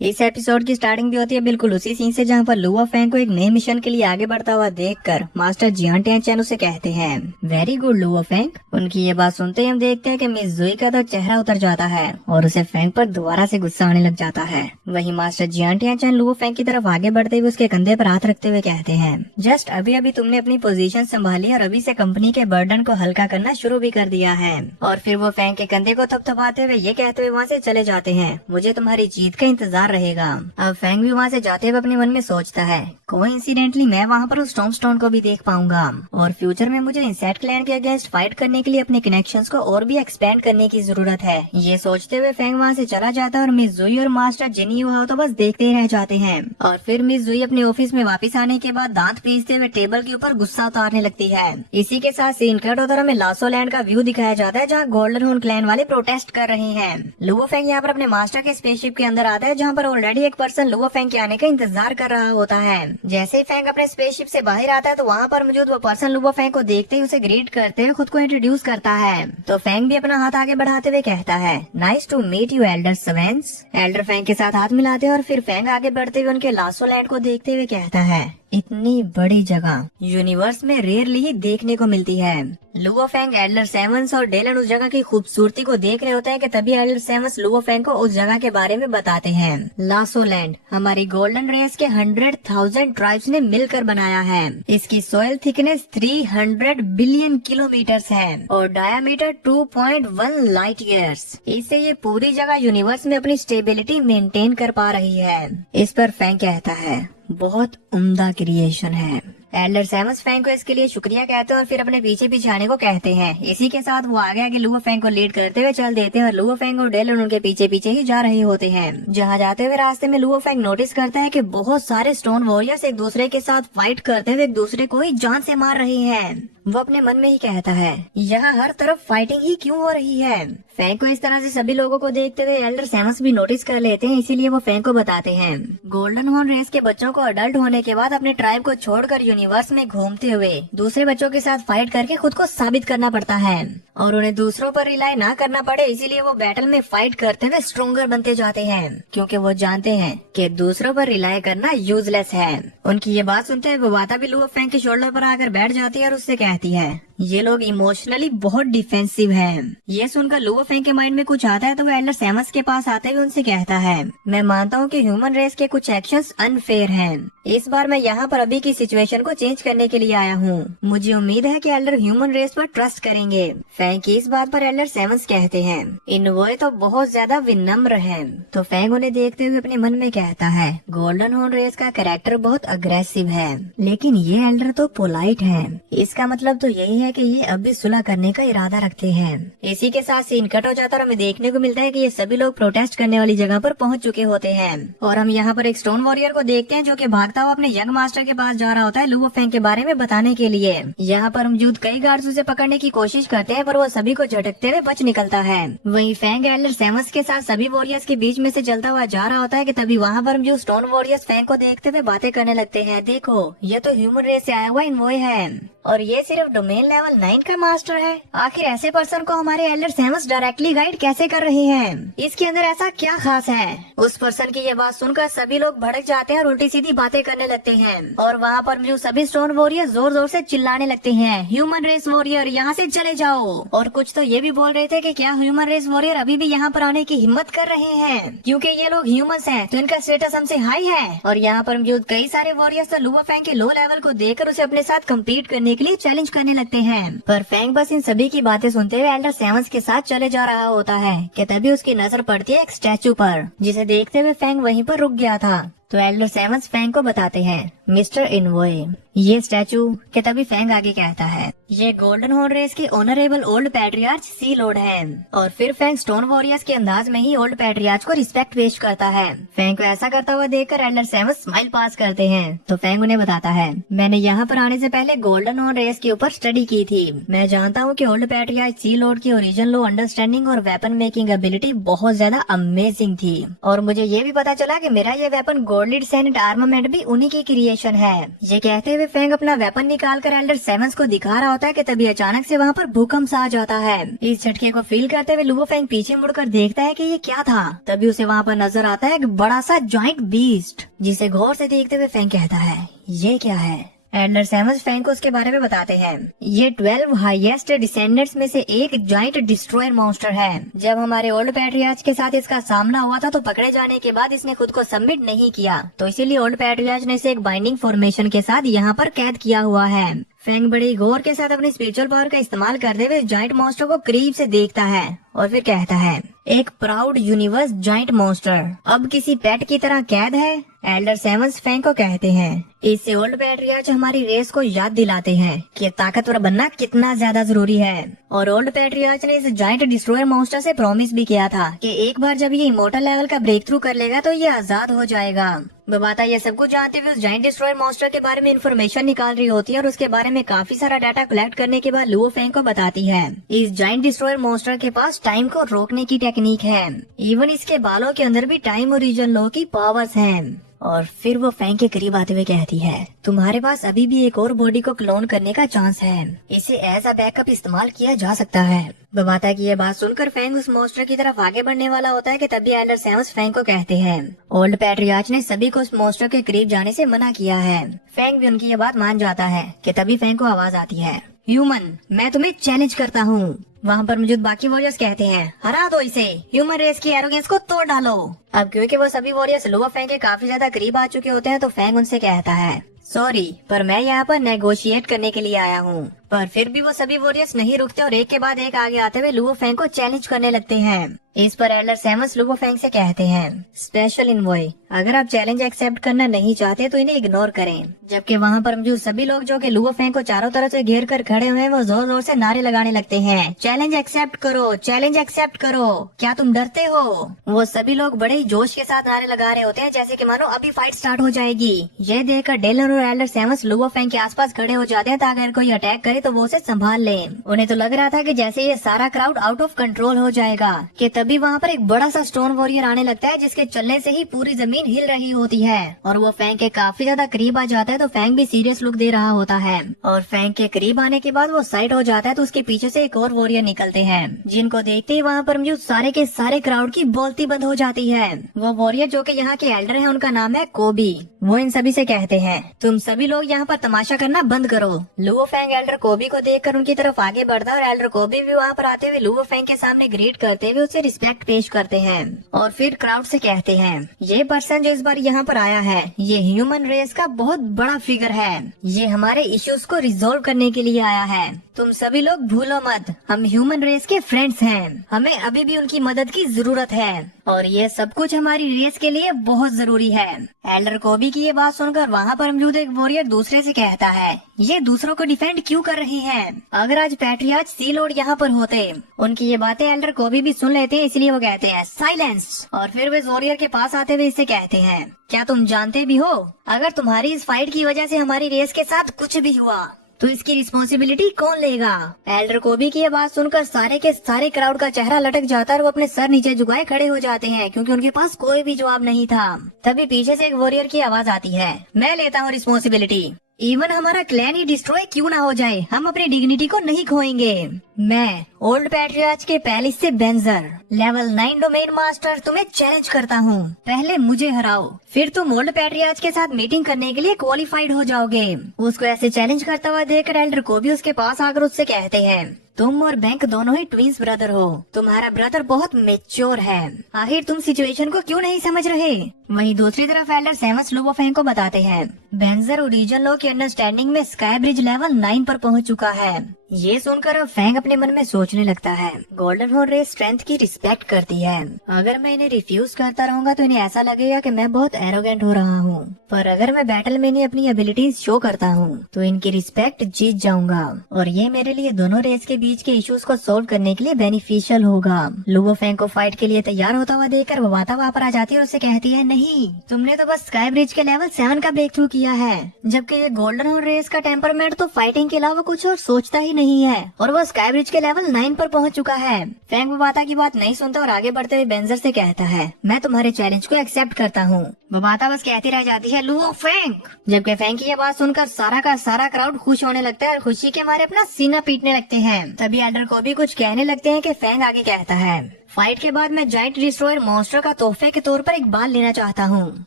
इस एपिसोड की स्टार्टिंग भी होती है बिल्कुल उसी सीन से जहाँ पर लुआ फैंग को एक नए मिशन के लिए आगे बढ़ता हुआ देखकर मास्टर जियान टेंचेन उसे कहते हैं, वेरी गुड लुआ फैंग। उनकी ये बात सुनते ही हम देखते हैं कि मिस जुई का तो चेहरा उतर जाता है और उसे फैंग पर दोबारा से गुस्सा आने लग जाता है। वहीं मास्टर जियान टेंचेन लुआ फैंग की तरफ आगे बढ़ते हुए उसके कंधे पर हाथ रखते हुए कहते हैं, जस्ट अभी अभी तुमने अपनी पोजीशन संभाली और अभी से कंपनी के बर्डन को हल्का करना शुरू भी कर दिया है। और फिर वो फैंग के कंधे को थपथपाते हुए ये कहते हुए वहाँ से चले जाते हैं, मुझे तुम्हारी जीत का इंतजार रहेगा। अब फैंग भी वहाँ से जाते हुए अपने मन में सोचता है, कोइंसिडेंटली मैं वहाँ पर उस टॉमस्टोन को भी देख पाऊंगा और फ्यूचर में मुझे इंसेक्ट क्लैन के अगेंस्ट फाइट करने के लिए अपने कनेक्शंस को और भी एक्सपेंड करने की जरूरत है। ये सोचते हुए फैंग वहाँ से चला जाता है और मिस जुई और मास्टर जिनी हुआ तो बस देखते ही रह जाते हैं। और फिर मिस जुई अपने ऑफिस में वापस आने के बाद दांत पीसते हुए टेबल के ऊपर गुस्सा उतारने लगती है। इसी के साथ सीन कट होकर हमें लासो लैंड का व्यू दिखाया जाता है जहाँ गोल्डन हॉर्न क्लैन वाले प्रोटेस्ट कर रहे हैं। लुओ फैंग यहाँ पर अपने मास्टर के स्पेसशिप के अंदर आता है जहाँ पर ऑलरेडी एक पर्सन लुओ फैंग के आने का इंतजार कर रहा होता है। जैसे ही फैंग अपने स्पेसशिप से बाहर आता है तो वहाँ पर मौजूद वो पर्सन लुओ फैंग को देखते ही उसे ग्रीट करते हुए खुद को इंट्रोड्यूस करता है। तो फैंग भी अपना हाथ आगे बढ़ाते हुए कहता है, nice to meet you elder सवेंस। एल्डर फैंग के साथ हाथ मिलाते हैं और फिर फैंग आगे बढ़ते हुए उनके लासो लैंड को देखते हुए कहता है, इतनी बड़ी जगह यूनिवर्स में रेयरली ही देखने को मिलती है। लुओ फैंग एल्डर सेवंस और डेलन उस जगह की खूबसूरती को देख रहे होते हैं कि तभी एल्डर सेवंस लुओ फैंग को उस जगह के बारे में बताते हैं। लासो लैंड हमारी गोल्डन रेस के 100,000 ट्राइब्स ने मिलकर बनाया है। इसकी सोयल थिकनेस 300 बिलियन किलोमीटर्स है और डायामीटर 2.1 लाइट ईयर्स। इससे ये पूरी जगह यूनिवर्स में अपनी स्टेबिलिटी मेंटेन कर पा रही है। इस पर फैंग कहता है, बहुत उम्दा क्रिएशन है। एल्डर सेवंस फैंग को इसके लिए शुक्रिया कहते हैं और फिर अपने पीछे पीछे आने को कहते हैं। इसी के साथ वो आगे आगे लुओ फैंग को लीड करते हुए चल देते हैं और लुओ फैंग और डेलन उनके पीछे पीछे ही जा रहे होते हैं। जहाँ जाते हुए रास्ते में लुओ फैंग नोटिस करता है कि बहुत सारे स्टोन वॉरियर्स एक दूसरे के साथ फाइट करते हुए एक दूसरे को ही जान से मार रहे हैं। वो अपने मन में ही कहता है, यहाँ हर तरफ फाइटिंग ही क्यों हो रही है। फैंग को इस तरह से सभी लोगों को देखते हुए एल्डर सेवंस भी नोटिस कर लेते हैं, इसीलिए वो फैंग को बताते हैं, गोल्डन हॉर्न रेस के बच्चों को अडल्ट होने के बाद अपने ट्राइब को छोड़कर यूनिवर्स में घूमते हुए दूसरे बच्चों के साथ फाइट करके खुद को साबित करना पड़ता है और उन्हें दूसरों पर रिलाई ना करना पड़े, इसीलिए वो बैटल में फाइट करते हुए स्ट्रोंगर बनते जाते हैं क्योंकि वो जानते हैं कि दूसरों पर रिलाई करना यूजलेस है। उनकी ये बात सुनते हुए वाता भी लुओ फैंग के शोल्डर पर आकर बैठ जाती है और उससे कहती है, ये लोग इमोशनली बहुत डिफेंसिव हैं। ये सुनकर लुओ फैंग के माइंड में कुछ आता है तो वो एल्डर सेवंस के पास आते हुए उनसे कहता है, मैं मानता हूँ कि ह्यूमन रेस के कुछ एक्शंस अनफेयर हैं। इस बार मैं यहाँ पर अभी की सिचुएशन को चेंज करने के लिए आया हूँ। मुझे उम्मीद है कि एल्डर ह्यूमन रेस पर ट्रस्ट करेंगे। फैंग की इस बात पर एल्डर सेवंस कहते हैं, इनवॉय तो बहुत ज्यादा विनम्र है। तो फैंग उन्हें देखते हुए अपने मन में कहता है, गोल्डन हॉर्न रेस का कैरेक्टर बहुत अग्रेसिव है लेकिन ये एल्डर तो पोलाइट है। इसका मतलब तो यही है कि ये अब भी सुलह करने का इरादा रखते हैं। इसी के साथ सीन कट हो जाता है और हमें देखने को मिलता है कि ये सभी लोग प्रोटेस्ट करने वाली जगह पर पहुंच चुके होते हैं और हम यहाँ पर एक स्टोन वॉरियर को देखते हैं जो कि भागता हुआ अपने यंग मास्टर के पास जा रहा होता है लुओ फैंग के बारे में बताने के लिए। यहाँ पर मौजूद कई गार्ड्स उसे पकड़ने की कोशिश करते हैं पर वो सभी को झटकते हुए बच निकलता है। वहीं फैंग एल्डर सेवंस के साथ सभी वॉरियर्स के बीच में से चलता हुआ जा रहा होता है कि तभी वहाँ पर मौजूद स्टोन वॉरियर्स फैंग को देखते हुए बातें करने लगते हैं, देखो ये तो ह्यूमन रेस से आया हुआ इनवॉय है और ये सिर्फ डोमेन लेवल 9 का मास्टर है। आखिर ऐसे पर्सन को हमारे एल्डर सेवंस डायरेक्टली गाइड कैसे कर रहे हैं? इसके अंदर ऐसा क्या खास है? उस पर्सन की ये बात सुनकर सभी लोग भड़क जाते हैं और उल्टी सीधी बातें करने लगते हैं और वहाँ पर जो सभी स्टोन वॉरियर जोर जोर से चिल्लाने लगते हैं, ह्यूमन रेस वॉरियर यहाँ से चले जाओ। और कुछ तो ये भी बोल रहे थे कि क्या ह्यूमन रेस वॉरियर अभी भी यहाँ पर आने की हिम्मत कर रहे हैं क्योंकि ये लोग ह्यूमंस हैं तो इनका स्टेटस हमसे हाई है। और यहाँ पर मौजूद कई सारे वॉरियर्स तो लुओ फैंग के लो लेवल को देखकर उसे अपने साथ कम्पीट करने के लिए चैलेंज करने लगते हैं। पर फैंग बस इन सभी की बातें सुनते हुए एल्डर सेवंस के साथ चले जा रहा होता है कि तभी उसकी नजर पड़ती है एक स्टैचू पर जिसे देखते हुए फैंग वहीं पर रुक गया था। तो एल्डर सेवंस फैंग को बताते हैं, मिस्टर इनवॉय ये स्टैचू के तभी फैंग आगे कहता है, ये गोल्डन हॉर्न रेस के ऑनरेबल ओल्ड पैट्रियार्च सी लॉर्ड है। और फिर फैंग स्टोन वॉरियर्स के अंदाज में ही ओल्ड पैट्रियार्च को रिस्पेक्ट पेश करता है। फैंग को ऐसा करता हुआ देखकर एल्डर सेवंस स्माइल पास करते हैं। तो फैंग उन्हें बताता है, मैंने यहाँ पर आने से पहले गोल्डन हॉर्न रेस के ऊपर स्टडी की थी। मैं जानता हूँ कि ओल्ड पैट्रियार्च सी लॉर्ड की ओरिजिनल लो अंडरस्टैंडिंग और वेपन मेकिंग एबिलिटी बहुत ज्यादा अमेजिंग थी और मुझे ये भी पता चला कि मेरा ये वेपन गोल्डली डिसेंडेंट आर्मामेंट भी उन्हीं की क्रिएशन है। ये कहते हुए फैंग अपना वेपन निकाल कर एल्डर सेवंस को दिखा रहा होता है कि तभी अचानक से वहाँ पर भूकंप सा आ जाता है। इस झटके को फील करते हुए लुओ फेंग पीछे मुड़कर देखता है कि ये क्या था। तभी उसे वहाँ पर नजर आता है एक बड़ा सा जॉइंट बीस्ट, जिसे गौर से देखते हुए फैंग कहता है ये क्या है। एल्डर सेवंस फैंग को उसके बारे में बताते हैं। ये 12 हाईएस्ट डिसेंडेंट्स में से एक जॉइंट डिस्ट्रॉयर मॉन्स्टर है। जब हमारे ओल्ड पैट्रियार्च के साथ इसका सामना हुआ था तो पकड़े जाने के बाद इसने खुद को सबमिट नहीं किया, तो इसीलिए ओल्ड पैट्रियार्च ने इसे एक बाइंडिंग फॉर्मेशन के साथ यहाँ पर कैद किया हुआ है। फैंग बड़ी गौर के साथ अपनी स्पिरिचुअल पावर का इस्तेमाल करते हुए जॉइंट मॉन्स्टर को करीब से देखता है और फिर कहता है एक प्राउड यूनिवर्स जॉइंट मॉन्स्टर अब किसी पेट की तरह कैद है। एल्डर सेवंस फैंग को कहते हैं इससे ओल्ड पैट्रियार्च हमारी रेस को याद दिलाते हैं कि ताकतवर बनना कितना ज्यादा जरूरी है। और ओल्ड पैट्रियार्च ने इस जॉइंट डिस्ट्रॉयर मॉन्स्टर से प्रॉमिस भी किया था कि एक बार जब ये इमोर्टल लेवल का ब्रेक थ्रू कर लेगा तो ये आजाद हो जाएगा। बबाता ये सब कुछ जानते हुए उस जॉइंट डिस्ट्रॉयर मॉन्स्टर के बारे में इंफॉर्मेशन निकाल रही होती है और उसके बारे में काफी सारा डाटा कलेक्ट करने के बाद लुओ फेंग को बताती है इस जॉइंट डिस्ट्रॉयर मॉन्स्टर के पास टाइम को रोकने की टेक्निक है। इवन इसके बालों के अंदर भी टाइम ओरिजिन लॉ की पावर्स हैं। और फिर वो फैंग के करीब आते हुए कहती है तुम्हारे पास अभी भी एक और बॉडी को क्लोन करने का चांस है, इसे एज अ बैकअप इस्तेमाल किया जा सकता है। बबाता की ये बात सुनकर फैंग उस मॉन्स्टर की तरफ आगे बढ़ने वाला होता है कि तभी एल्डर सेवंस फैंग को कहते हैं ओल्ड पैट्रियार्च ने सभी को उस मॉन्स्टर के करीब जाने से मना किया है। फैंग भी उनकी ये बात मान जाता है कि तभी फैंग को आवाज आती है ह्यूमन मैं तुम्हें चैलेंज करता हूँ। वहाँ पर मौजूद बाकी वॉरियर्स कहते हैं हरा दो इसे, ह्यूमन रेस की एरोगेंस को तोड़ डालो। अब क्योंकि वो सभी वॉरियर्स लुओ फेंग के काफी ज्यादा करीब आ चुके होते हैं तो फेंग उनसे कहता है सॉरी पर मैं यहाँ पर नेगोशिएट करने के लिए आया हूँ। पर फिर भी वो सभी वॉरियर्स नहीं रुकते और एक के बाद एक आगे आते हुए लुओ फेंग को चैलेंज करने लगते हैं। इस पर एल्डर सेवंस लुओ फेंग से कहते हैं स्पेशल इनवॉय अगर आप चैलेंज एक्सेप्ट करना नहीं चाहते तो इन्हें इग्नोर करें। जबकि वहाँ पर मौजूद सभी लोग जो कि लुओ फेंग को चारों तरफ से घेर कर खड़े हुए हैं वो जोर जोर से नारे लगाने लगते हैं चैलेंज एक्सेप्ट करो, चैलेंज एक्सेप्ट करो, क्या तुम डरते हो। वो सभी लोग बड़े ही जोश के साथ नारे लगा रहे होते हैं जैसे कि मानो अभी फाइट स्टार्ट हो जाएगी। ये देखकर डेलन और एल्डर सेवंस लुओ फेंग के आसपास खड़े हो जाते हैं ताकि अगर कोई अटैक करे तो वो उसे संभाल ले। उन्हें तो लग रहा था कि जैसे ये सारा क्राउड आउट ऑफ कंट्रोल हो जाएगा कि तभी वहाँ पर एक बड़ा सा स्टोन वॉरियर आने लगता है जिसके चलने से ही पूरी जमीन हिल रही होती है और वो फैंग के काफी ज्यादा करीब आ जाता है तो फैंग भी सीरियस लुक दे रहा होता है। और फैंग के करीब आने के बाद वो साइड हो जाता है तो उसके पीछे से एक और वॉरियर निकलते हैं जिनको देखते ही वहाँ पर मौजूद सारे के सारे क्राउड की बोलती बंद हो जाती है। वो वॉरियर जो कि यहाँ के एल्डर है उनका नाम है कोबी। वो इन सभी से कहते हैं तुम सभी लोग यहाँ पर तमाशा करना बंद करो। लुओ फेंग एल्डर कोबी को देखकर उनकी तरफ आगे बढ़ता है और एल्डर कोबी भी वहाँ पर आते हुए लुओ फेंग के सामने ग्रीट करते हुए उसे रिस्पेक्ट पेश करते हैं और फिर क्राउड से कहते हैं ये पर्सन जो इस बार यहाँ पर आया है ये ह्यूमन रेस का बहुत बड़ा फिगर है, ये हमारे इश्यूज को रिजोल्व करने के लिए आया है। तुम सभी लोग भूलो मत हम ह्यूमन रेस के फ्रेंड्स हैं, हमें अभी भी उनकी मदद की जरूरत है और ये सब कुछ हमारी रेस के लिए बहुत जरूरी है। एल्डर कोबी की ये बात सुनकर वहाँ पर मौजूद एक वॉरियर दूसरे से कहता है ये दूसरों को डिफेंड क्यों कर रहे हैं, अगर आज पैट्रियार्च सी लॉर्ड यहाँ पर होते। उनकी ये बातें एल्डर कोबी भी सुन लेते हैं इसलिए वो कहते हैं साइलेंस। और फिर वे वॉरियर के पास आते हुए इससे कहते हैं क्या तुम जानते भी हो अगर तुम्हारी इस फाइट की वजह से हमारी रेस के साथ कुछ भी हुआ तो इसकी रिस्पॉन्सिबिलिटी कौन लेगा। एल्डर कोबी की ये बात सुनकर सारे के सारे क्राउड का चेहरा लटक जाता है और वो अपने सर नीचे झुकाए खड़े हो जाते हैं क्योंकि उनके पास कोई भी जवाब नहीं था। तभी पीछे से एक वॉरियर की आवाज आती है मैं लेता हूँ रिस्पॉन्सिबिलिटी, इवन हमारा क्लैन ही डिस्ट्रॉय क्यों ना हो जाए हम अपनी डिग्निटी को नहीं खोएंगे। मैं ओल्ड पैट्रियार्च के पैलेस से बेंजर लेवल 9 डोमेन मास्टर तुम्हें चैलेंज करता हूँ, पहले मुझे हराओ फिर तुम ओल्ड पैट्रियार्च के साथ मीटिंग करने के लिए क्वालिफाइड हो जाओगे। उसको ऐसे चैलेंज करता हुआ देखकर एल्डर को भी उसके पास आकर उससे कहते हैं तुम और बैंक दोनों ही ट्विंस ब्रदर हो, तुम्हारा ब्रदर बहुत मेच्योर है, आखिर तुम सिचुएशन को क्यों नहीं समझ रहे। वहीं दूसरी तरफ एल्डर सेवंस लुओ फेंग को बताते हैं बेंजर ओरिजिन लॉ की अंडरस्टैंडिंग में स्काई ब्रिज लेवल 9 पर पहुंच चुका है। ये सुनकर अब फेंग अपने मन में सोचने लगता है गोल्डन हॉर्न रेस स्ट्रेंथ की रिस्पेक्ट करती है, अगर मैं इन्हें रिफ्यूज करता रहूंगा तो इन्हें ऐसा लगेगा कि मैं बहुत एरोगेंट हो रहा हूँ, पर अगर मैं बैटल में इन्हें अपनी एबिलिटीज शो करता हूँ तो इनकी रिस्पेक्ट जीत जाऊंगा और ये मेरे लिए दोनों रेस के बीच के इश्यूज को सोल्व करने के लिए बेनिफिशियल होगा। लुओ फेंग को फाइट के लिए तैयार होता हुआ देखकर ववाता वहाँ पर आ जाती है और उससे कहती है नहीं तुमने तो बस स्काई ब्रिज के लेवल 7 का ब्रेक थ्रू किया है, जबकि ये गोल्डन हॉर्न रेस का टेम्परमेंट तो फाइटिंग के अलावा कुछ और सोचता ही नहीं है और वो स्काई ब्रिज के लेवल 9 पर पहुंच चुका है। फैंग वबाता की बात नहीं सुनता और आगे बढ़ते हुए बेंजर से कहता है, मैं तुम्हारे चैलेंज को एक्सेप्ट करता हूँ। वबाता बस कहती रह जाती है, लुओ फेंग। जबकि फेंग की ये बात सुनकर सारा का सारा क्राउड खुश होने लगता है और खुशी के मारे अपना सीना पीटने लगते हैं। तभी एल्डर को भी कुछ कहने लगते हैं कि फेंग आगे कहता है, फाइट के बाद मैं जाइंट डिस्ट्रॉयर मॉन्स्टर का तोहफे के तौर पर एक बाल लेना चाहता हूँ।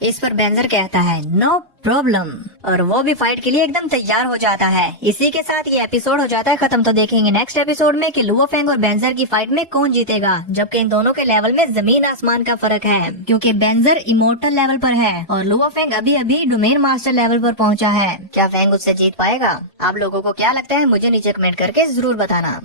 इस पर बेंजर कहता है, नो प्रॉब्लम, और वो भी फाइट के लिए एकदम तैयार हो जाता है। इसी के साथ ये एपिसोड हो जाता है खत्म। तो देखेंगे नेक्स्ट एपिसोड में कि लुओ फेंग और बेंजर की फाइट में कौन जीतेगा, जबकि इन दोनों के लेवल में जमीन आसमान का फर्क है, क्योंकि बेंजर इमोर्टल लेवल पर है और लुओ फेंग अभी अभी डोमेन मास्टर लेवल पर पहुंचा है। क्या फेंग उससे जीत पाएगा? आप लोगों को क्या लगता है मुझे नीचे कमेंट करके जरूर बताना।